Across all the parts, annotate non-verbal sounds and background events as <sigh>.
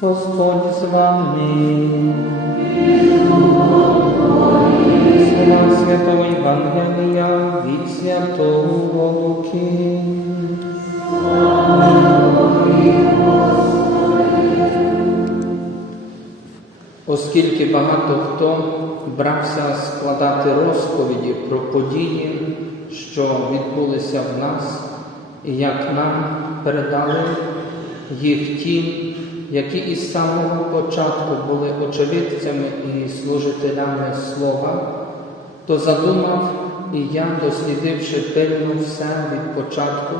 Господь з вами. Слова Святого Євангелія від Святого Луки. Оскільки багато хто брався складати розповіді про події, що відбулися в нас, і як нам передали їх ті, які із самого початку були очевидцями і служителями слова, то задумав і я, дослідивши пильно все від початку,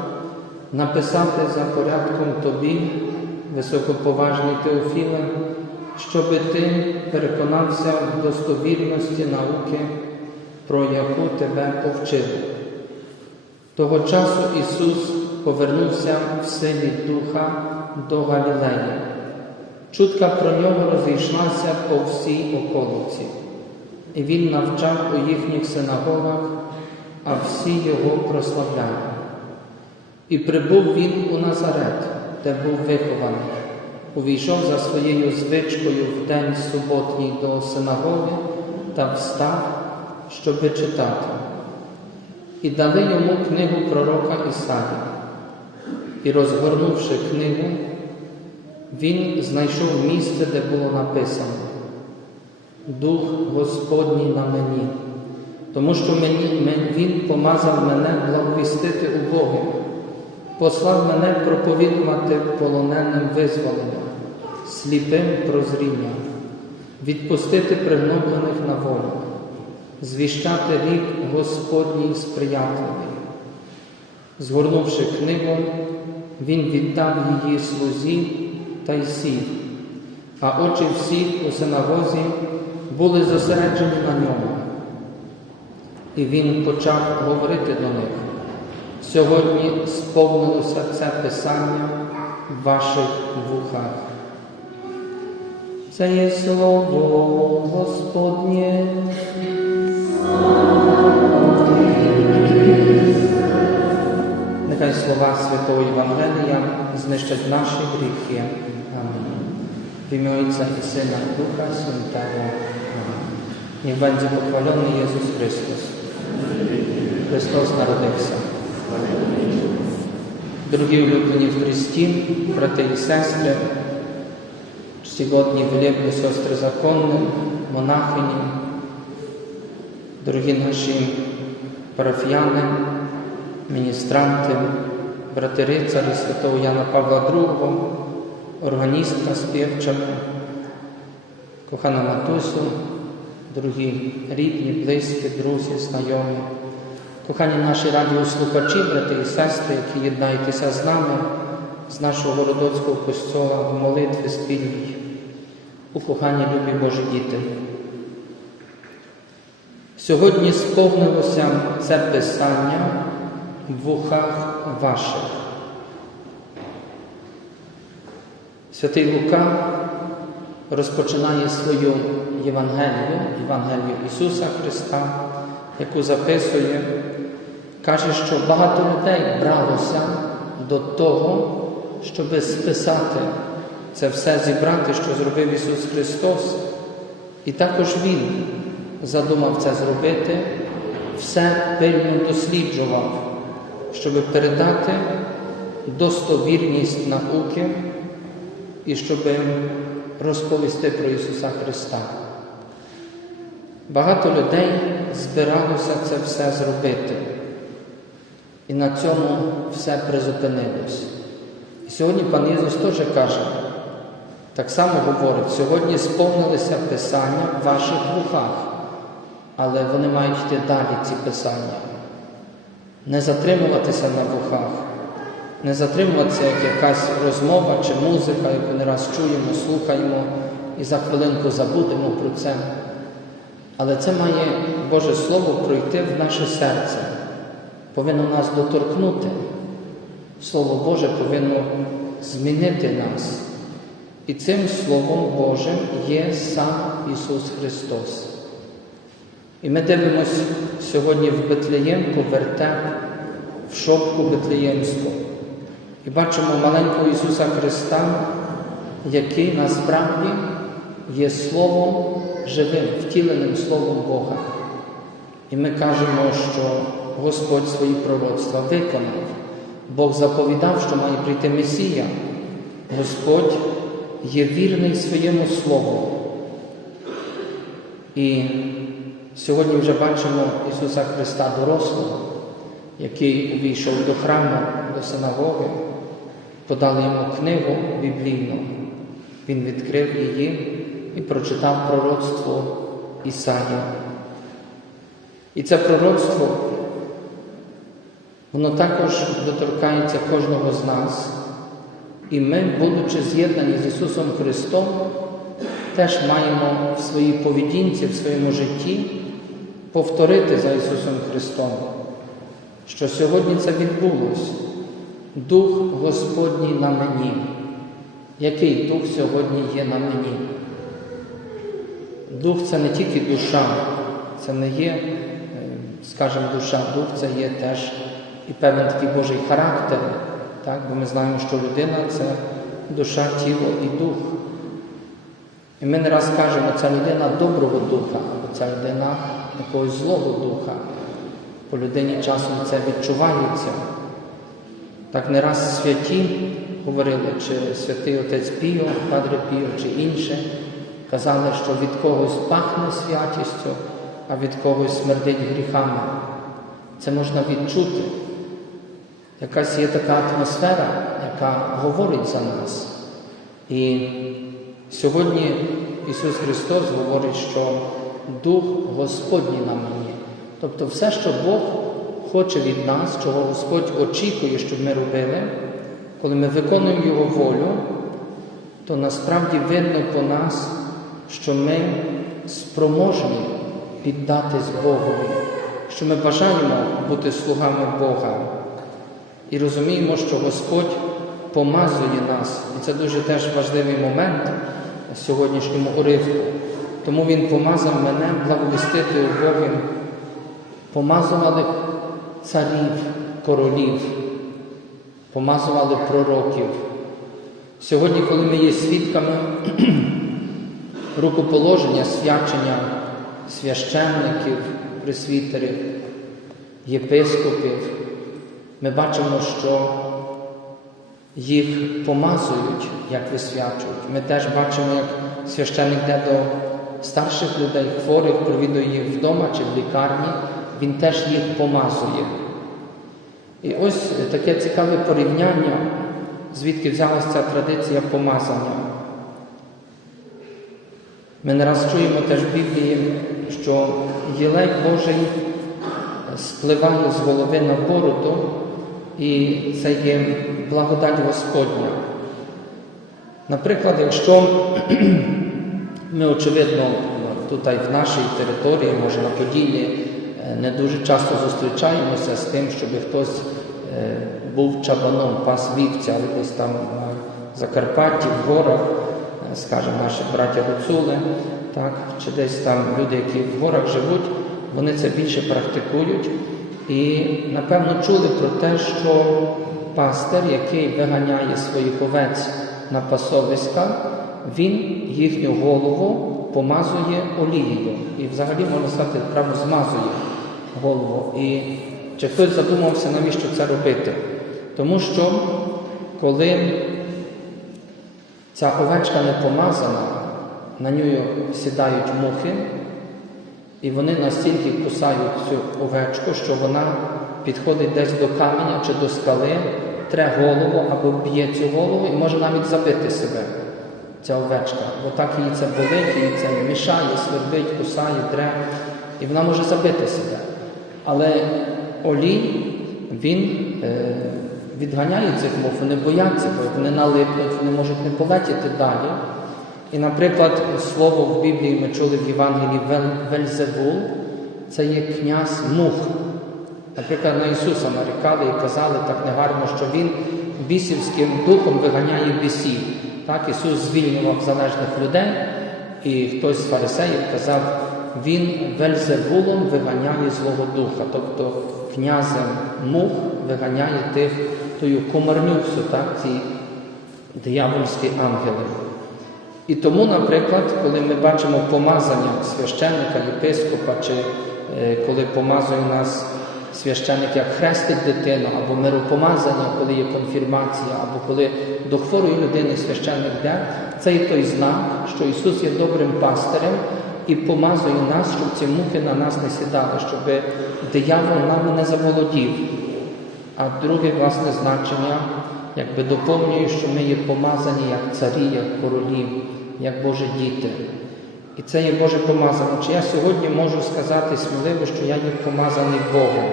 написати за порядком тобі, високоповажний Теофіле, щоби ти переконався в достовірності науки, про яку тебе повчили. Того часу Ісус повернувся в силі Духа до Галілеї. Чутка про нього розійшлася по всій околиці, і він навчав у їхніх синагогах, а всі його прославляли. І прибув він у Назарет, де був вихований, увійшов за своєю звичкою в день суботній до синагоги та встав, щоби читати. І дали йому книгу пророка Ісаї. І, розгорнувши книгу, він знайшов місце, де було написано Дух Господній на мені, тому що мені, Він помазав мене благовістити убогим, послав мене проповідувати полоненим визволення, сліпим прозріння, відпустити пригноблених на волю, звіщати рік Господній сприятливий. Згорнувши книгу, він віддав її слузі та й сів, а очі всіх у синагозі були зосереджені на ньому. І він почав говорити до них. Сьогодні сповнилося це писання в ваших вухах. Це є слово Господнє. Нехай слова Святого Євангелія знищать наші гріхи. Отця і Сина і Духа Святого. Амінь. Niech będzie pochwalony Jezus Chrystus. Христос народився. Дорогі улюблені в Христі, брати і сестри, czcigodni wylebne siostry zakonne, monachyni, дорогі наші парафіяни, міністранти, брати рицарі святого Яна Павла II, органістка співчами, кохана матусю, дорогі рідні, близькі, друзі, знайомі, кохані наші радіослухачі, брати і сестри, які єднаєтеся з нами, з нашого городоцького костьола в молитві спільній, укохані любі Божі діти. Сьогодні сповнилося це писання в вухах ваших. Святий Лука розпочинає свою Євангелію, Євангелію Ісуса Христа, яку записує, каже, що багато людей бралося до того, щоб списати це все зібрати, що зробив Ісус Христос. І також Він задумав це зробити, все пильно досліджував, щоб передати достовірність науки і щоб розповісти про Ісуса Христа. Багато людей збиралося це все зробити. І на цьому все призупинилось. І сьогодні пан Ісус теж каже, так само говорить, сьогодні сповнилися Писання в ваших вухах, але вони мають йти далі, ці Писання. Не затримуватися на вухах, не затримуватися як якась розмова чи музика, яку не раз чуємо, слухаємо і за хвилинку забудемо про це. Але це має Боже Слово пройти в наше серце, повинно нас доторкнути. Слово Боже повинно змінити нас. І цим Словом Божим є сам Ісус Христос. І ми дивимося сьогодні в Бетлеємку вертеп, в шопку Бетлеємську. І бачимо маленького Ісуса Христа, який насправді є Словом живим, втіленим Словом Бога. І ми кажемо, що Господь свої пророцтва виконав. Бог заповідав, що має прийти Месія. Господь є вірний своєму Слову. І сьогодні вже бачимо Ісуса Христа дорослого, який увійшов до храму, до синагоги, подали йому книгу біблійну. Він відкрив її і прочитав пророцтво Ісаї. І це пророцтво, воно також доторкається кожного з нас. І ми, будучи з'єднані з Ісусом Христом, теж маємо в своїй поведінці, в своєму житті повторити за Ісусом Христом, що сьогодні це відбулось. Дух Господній на мені. Який дух сьогодні є на мені? Дух це не тільки душа, це не є, е, скажімо, душа, дух це є теж і певний такий Божий характер, так? бо ми знаємо, що людина це душа, тіло і дух. І ми не раз кажемо, ця людина доброго духа, або ця людина якогось злого духа. По людині часом це відчувається. Так не раз святі говорили, чи святий отець Піо, Падре Піо, чи інше, казали, що від когось пахне святістю, а від когось смердить гріхами. Це можна відчути. Якась є така атмосфера, яка говорить за нас. І сьогодні Ісус Христос говорить, що Дух Господній на мені. Тобто все, що Бог хоче від нас, чого Господь очікує, щоб ми робили, коли ми виконуємо Його волю, то насправді видно по нас, що ми спроможні піддатись Богові, що ми бажаємо бути слугами Бога. І розуміємо, що Господь помазує нас. І це дуже теж важливий момент на сьогоднішньому уривку. Тому Він помазав мене благовістити убогим, помазували царів, королів, помазували пророків. Сьогодні, коли ми є свідками <clears throat> рукоположення, свячення священників, пресвітерів, єпископів, ми бачимо, що їх помазують, як висвячують. Ми теж бачимо, як священник йде до старших людей, хворих, провідує їх вдома чи в лікарні, він теж їх помазує. І ось таке цікаве порівняння, звідки взялася ця традиція помазання. Ми не раз чуємо теж в Біблії, що єлей Божий спливає з голови на бороду, і це є благодать Господня. Наприклад, якщо ми, очевидно, тут в нашій території, може на Поділлі, не дуже часто зустрічаємося з тим, щоб хтось е, був чабаном, пас вівця, але десь там на Закарпатті, в горах, е, скажімо, наші браття Гуцули, так, чи десь там люди, які в горах живуть, вони це більше практикують. І, напевно, чули про те, що пастир, який виганяє своїх овець на пасовиська, він їхню голову помазує олією. І взагалі, можна сказати, прямо змазує голову. І чи хтось задумався, навіщо це робити? Тому що коли ця овечка не помазана, на нього сідають мухи, і вони настільки кусають цю овечку, що вона підходить десь до каменя чи до скали, тре голову або б'є цю голову і може навіть забити себе, ця овечка. Бо так їй це болить, їй це мішає, свербить, кусає, тре, і вона може забити себе. Але олій, він е, відганяє цих мух, вони бояться, бо вони налипнуть, вони можуть не полетіти далі. І, наприклад, слово в Біблії ми чули в Євангелії Вельзевул, це є князь мух. Наприклад, на Ісуса нарікали і казали так негарно, що Він бісівським духом виганяє бісів. Так, Ісус звільнював залежних людей, і хтось з фарисеїв казав, Він Вельзевулом виганяє Злого Духа, тобто князем мух виганяє тих, тою комарню всю, так, ці диявольські ангели. І тому, наприклад, коли ми бачимо помазання священника, єпископа, чи е, коли помазує нас священник як хрестить дитину, або миропомазання, коли є конфірмація, або коли до хворої людини священник йде, це є той знак, що Ісус є добрим пастирем і помазує нас, щоб ці мухи на нас не сідали, щоб диявол нами не заволодів. А друге власне значення якби доповнює, що ми є помазані як царі, як королі, як Божі діти. І це є Боже помазання. Чи я сьогодні можу сказати сміливо, що я є помазаний Богом?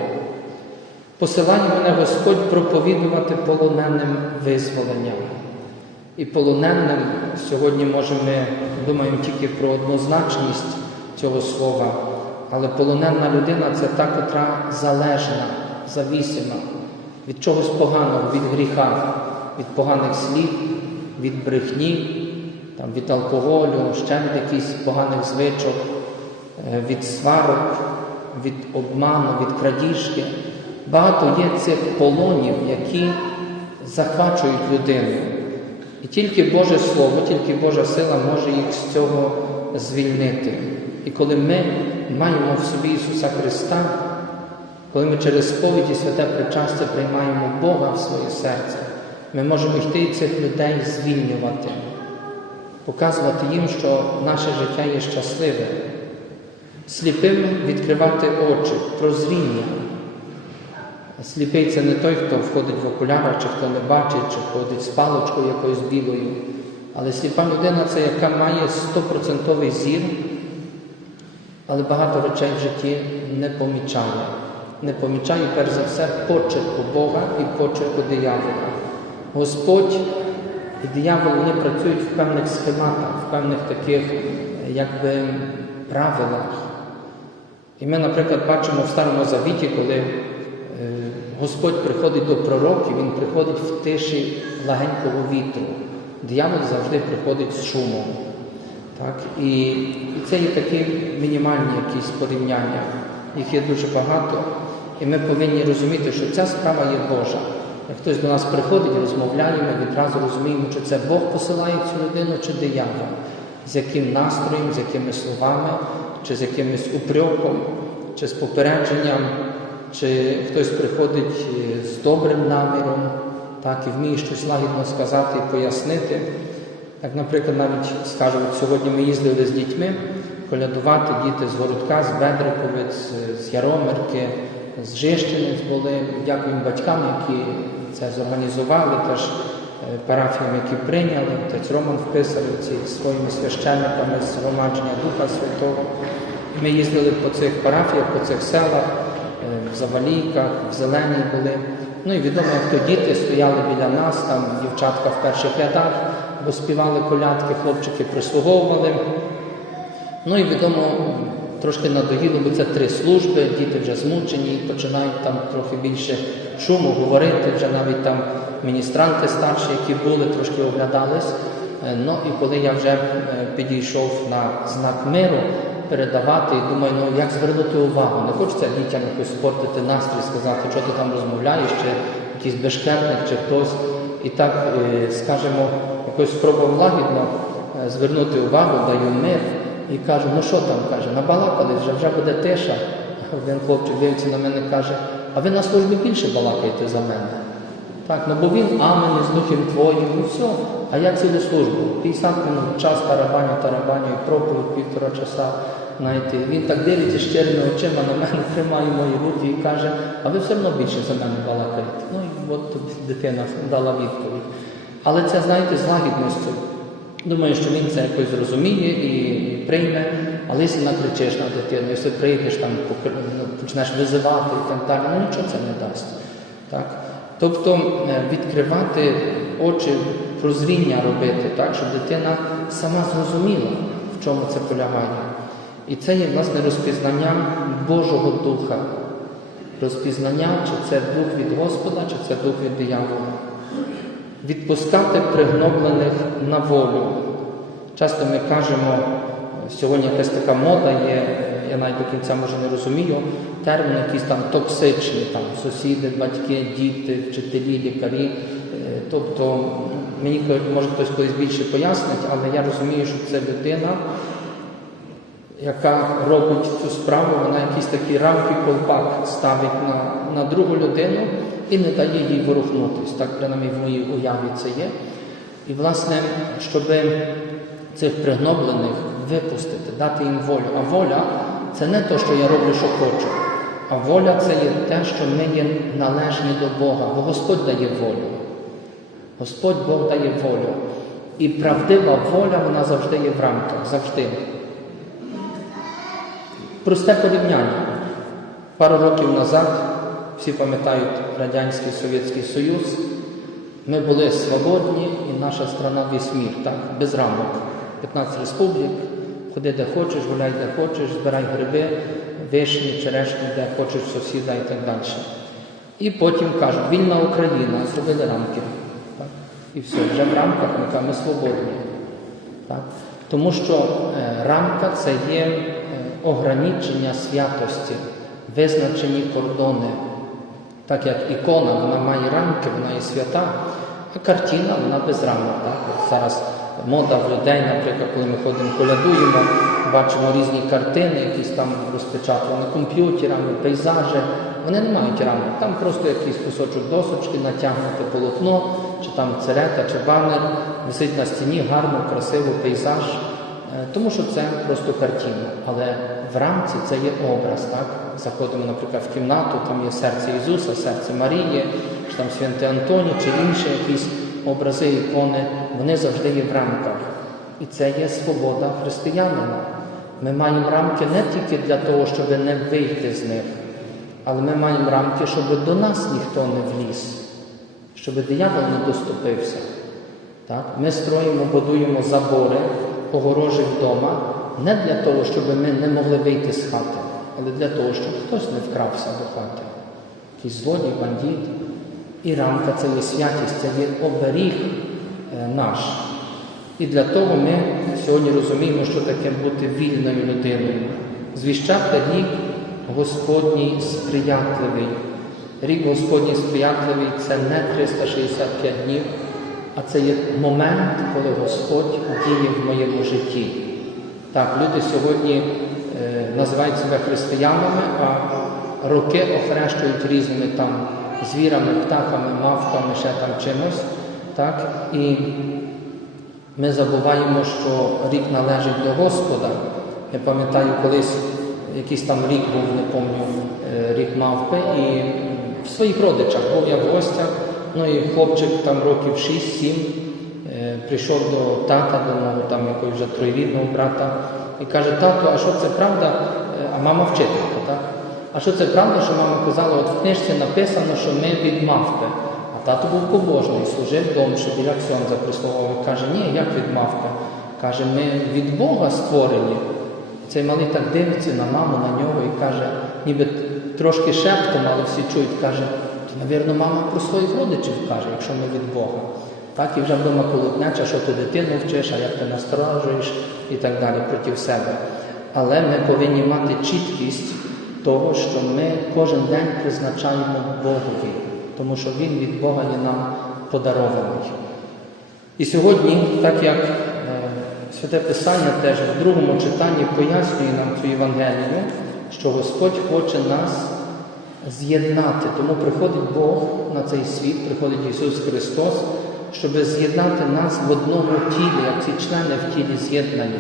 Посилає мене Господь проповідувати полоненим визволення. І полоненим сьогодні може ми думаємо тільки про однозначність цього слова, але полоненна людина це та, котра залежна, завісима від чогось поганого, від гріха, від поганих слів, від брехні, там, від алкоголю, ще від якихось поганих звичок, е, від сварок, від обману, від крадіжки. Багато є цих полонів, які захвачують людину. І тільки Боже Слово, тільки Божа сила може їх з цього звільнити. І коли ми маємо в собі Ісуса Христа, коли ми через сповіді святе причастя приймаємо Бога в своє серце, ми можемо йти і цих людей звільнювати, показувати їм, що наше життя є щасливе, сліпим відкривати очі, прозріння. Сліпий це не той, хто входить в окулярах, чи хто не бачить, чи ходить з палочкою якоюсь білою. Але сліпа людина це яка має стопроцентовий зір, але багато речей в житті не помічає. Не помічає, перш за все, почерку Бога і почерку диявола. Господь і диявол вони працюють в певних схематах, в певних таких якби правилах. І ми, наприклад, бачимо в Старому Завіті, коли Господь приходить до пророків, Він приходить в тиші легенького вітру. Диявол завжди приходить з шумом. Так? І, і це є такі мінімальні якісь порівняння, їх є дуже багато. І ми повинні розуміти, що ця справа є Божа. Як хтось до нас приходить, розмовляє, ми відразу розуміємо, чи це Бог посилає цю людину, чи диявол, з яким настроєм, з якими словами, чи з якимось упреком, чи з попередженням, чи хтось приходить е, з добрим наміром, так, і вміє щось лагідно сказати і пояснити. Як, наприклад, навіть скажу, от сьогодні ми їздили з дітьми колядувати діти з Городка, з Бедриковець, з Яромирки, з Жищениць були. Дякуємо батькам, які це зорганізували, теж е, парафіям, які прийняли. Отець Роман вписав ці своїми священниками з громадження Духа Святого. Ми їздили по цих парафіях, по цих селах, е, в Завалійках, в Зеленій були. Ну і відомо, як то діти стояли біля нас, там дівчатка в перших рядах, бо співали колядки, хлопчики прислуговували. Ну і відомо, трошки надоїло, бо це три служби, діти вже змучені, починають там трохи більше шуму говорити, вже навіть там міністранти старші, які були, трошки оглядались. Е, Ну і коли я вже е, підійшов на знак миру передавати, і думаю, ну як звернути увагу, не хочеться дітям якось спортити настрій, сказати, що ти там розмовляєш, чи якийсь бешкетник, чи хтось. І так, е, скажімо, якось спробував лагідно е, звернути увагу, даю мир і кажу, ну що там, каже, набалакались, вже вже буде тиша. Один хлопчик дивиться на мене і каже, а ви на службі більше балакаєте за мене. Так, ну бо він амен з духом твоїм, ну все. А я цілу службу. 50 минут, час тарабаню, тарабаню, проповідь півтора часа. Знаєте, він так дивиться щирими очима на мене, <laughs> тримає мої руки і каже, а ви все одно більше за мене балакаєте. Ну і от дитина дала відповідь. Але це, знаєте, з лагідністю. Думаю, що він це якось зрозуміє і прийме, але якщо накричиш на дитину, якщо прийдеш там, ну, почнеш визивати і так ну нічого це не дасть. Так? Тобто е, відкривати очі, прозріння робити, так, щоб дитина сама зрозуміла, в чому це полягає. І це є власне розпізнання Божого Духа. Розпізнання, чи це дух від Господа, чи це дух від диявола. Відпускати пригноблених на волю. Часто ми кажемо, сьогодні якась така мода є, я навіть до кінця може не розумію, термін якийсь там токсичний, там сусіди, батьки, діти, вчителі, лікарі. Е, Тобто, мені може хтось колись більше пояснить, але я розумію, що це людина, яка робить цю справу, вона якісь такі рамки колпак ставить на, на другу людину і не дає їй ворухнутися. Так, принаймні в моїй уяві це є. І, власне, щоб цих пригноблених випустити, дати їм волю. А воля це не те, що я роблю, що хочу. А воля це є те, що ми є належні до Бога, бо Господь дає волю. Господь Бог дає волю. І правдива воля, вона завжди є в рамках, завжди. Просте порівняння. Пару років назад, всі пам'ятають Радянський Совєтський Союз, ми були свободні і наша страна весь мір, так? без рамок. 15 республік, ходи де хочеш, гуляй де хочеш, збирай гриби, вишні, черешні, де хочеш сусіда і так далі. І потім кажуть, вільна Україна, зробили рамки. Так? І все, вже в рамках ми ми свободні. Так? Тому що е, рамка це є е, ограничення святості, визначені кордони. Так як ікона, вона має рамки, вона є свята, а картина вона без рамок. Зараз мода в людей, наприклад, коли ми ходимо, колядуємо, бачимо різні картини, якісь там розпечатані комп'ютерами, пейзажі. Вони не мають рамок. Там просто якийсь кусочок досочки, натягнуте полотно, чи там церета, чи банер, висить на стіні гарно, красиво пейзаж. Е, Тому що це просто картина, але в рамці це є образ. Так? Заходимо, наприклад, в кімнату, там є серце Ісуса, серце Марії, чи там Святий Антоній, чи інші якісь образи, ікони, вони завжди є в рамках. І це є свобода християнина. Ми маємо рамки не тільки для того, щоб не вийти з них, але ми маємо рамки, щоб до нас ніхто не вліз, щоб диявол не доступився. Так? Ми строїмо, будуємо забори, огорожі вдома, не для того, щоб ми не могли вийти з хати, але для того, щоб хтось не вкрався до хати. Якийсь злодій, бандит. І рамка це є святість, це є оберіг е, наш. І для того ми сьогодні розуміємо, що таке бути вільною людиною. Звіщати рік Господній сприятливий. Рік Господній сприятливий це не 365 днів, а це є момент, коли Господь діє в моєму житті. Так, люди сьогодні е, називають себе християнами, а роки охрещують різними там звірами, птахами, мавками, ще там чимось. Так? І ми забуваємо, що рік належить до Господа. Я пам'ятаю, колись якийсь там рік був, не пам'ятаю, е, рік мавпи, і в своїх родичах був я в гостях, ну і хлопчик там років 6-7 е, прийшов до тата, до мого там якогось вже троюрідного брата, і каже, тату, а що це правда? Е, А мама вчителька, так? А що це правда, що мама казала, от в книжці написано, що ми від мавпи. А тато був побожний, служив вдома, що біля Ксьонза прислуговував. Каже, ні, як від мавпи? Каже, ми від Бога створені. Цей малий так дивиться на маму, на нього і каже, ніби трошки шептом, але всі чують, каже, то, навірно, мама про своїх родичів каже, якщо ми від Бога. Так, і вже вдома колотнеча, що ти дитину вчиш, а як ти насторожуєш і так далі проти себе. Але ми повинні мати чіткість того, що ми кожен день призначаємо Богові, тому що Він від Бога є нам подарований. І сьогодні, так як е, Святе Писання теж в другому читанні пояснює нам цю Євангелію, що Господь хоче нас з'єднати. Тому приходить Бог на цей світ, приходить Ісус Христос, щоб з'єднати нас в одному тілі, як ці члени в тілі з'єднані,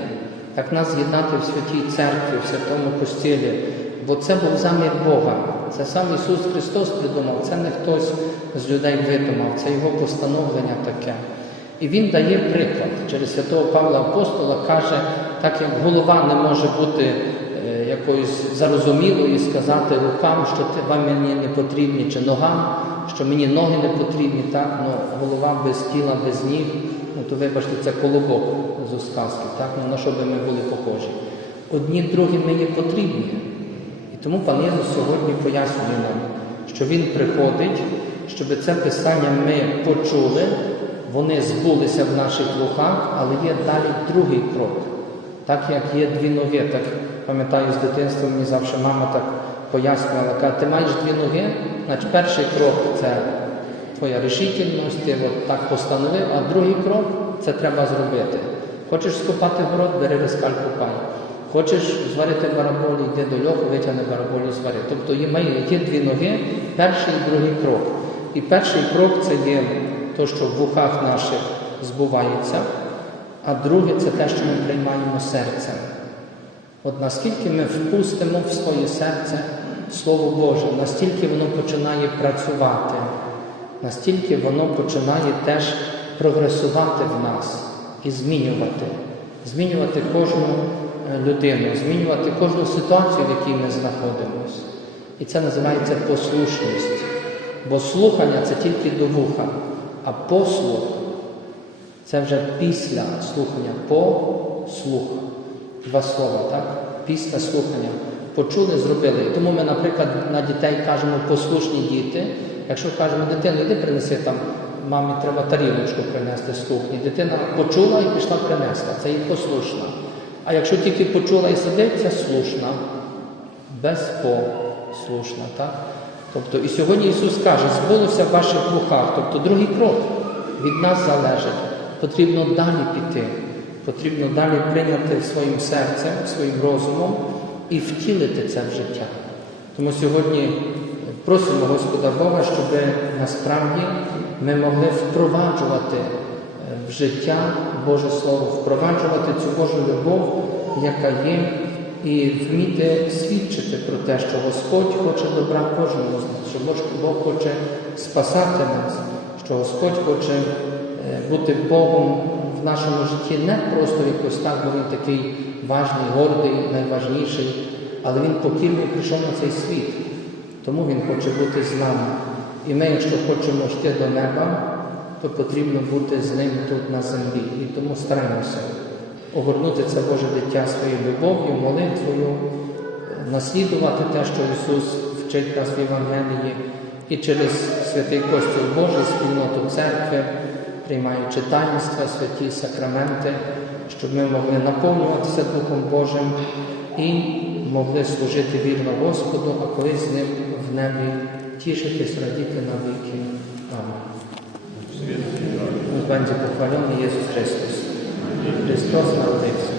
так нас з'єднати в святій церкві, в святому постілі. Бо це був замір Бога. Це сам Ісус Христос придумав, це не хтось з людей видумав, це Його постановлення таке. І Він дає приклад через святого Павла Апостола, каже, так як голова не може бути е, якоюсь зарозумілою і сказати рукам, що ти, вам мені не потрібні, чи ногам, що мені ноги не потрібні, так, ну, голова без тіла, без ніг, ну то вибачте, це колобок з сказки, так, ну на що би ми були похожі. Одні другі є потрібні. Тому пан Єсус сьогодні пояснює нам, що Він приходить, щоб це писання ми почули, вони збулися в наших вухах, але є далі другий крок. Так як є дві ноги, так пам'ятаю з дитинства, мені завжди мама так пояснювала, каже, ти маєш дві ноги, значить перший крок це твоя рішительність, ти от так постановив, а другий крок це треба зробити. Хочеш скопати город, бери рискаль копай. Хочеш зварити бараболі, йди до льоху, витягни бараболі, звари. Тобто є дві ноги, перший і другий крок. І перший крок це є те, що в вухах наших збувається, а друге це те, що ми приймаємо серцем. От наскільки ми впустимо в своє серце Слово Боже, настільки воно починає працювати, настільки воно починає теж прогресувати в нас і змінювати, змінювати кожну е, людину, змінювати кожну ситуацію, в якій ми знаходимося. І це називається послушність. Бо слухання це тільки до вуха, а послух це вже після слухання, послух. Два слова, так? Після слухання. Почули, зробили. Тому ми, наприклад, на дітей кажемо послушні діти. Якщо кажемо, дитину, іди принеси там, мамі треба тарілочку принести з кухні. Дитина почула і пішла принесла. Це і послушна. А якщо тільки почула і сидить, це слушна, безпослушна. Так? Тобто, і сьогодні Ісус каже, збулося в ваших вухах. Тобто другий крок від нас залежить. Потрібно далі піти. Потрібно далі прийняти своїм серцем, своїм розумом і втілити це в життя. Тому сьогодні просимо Господа Бога, щоб насправді ми могли впроваджувати е, в життя Боже Слово, впроваджувати цю Божу любов, яка є, і вміти свідчити про те, що Господь хоче добра кожному з нас, що Бог хоче спасати нас, що Господь хоче е, бути Богом в нашому житті не просто якось так, бо він такий важний, гордий, найважніший, але він покірний прийшов на цей світ. Тому він хоче бути з нами. І ми, якщо хочемо йти до неба, то потрібно бути з ним тут на землі. І тому стараємося огорнути це Боже дитя своєю любов'ю, молитвою, наслідувати те, що Ісус вчить нас в Євангелії, і через святий Костюл Божий, спільноту церкви, приймаючи таїнства, святі сакраменти, щоб ми могли наповнюватися Духом Божим і могли служити вірно Господу, а колись з ним в небі тішитись, радіти на віки. Амінь. Niech będzie pochwalony Jezus Chrystus. Chrystus narodився.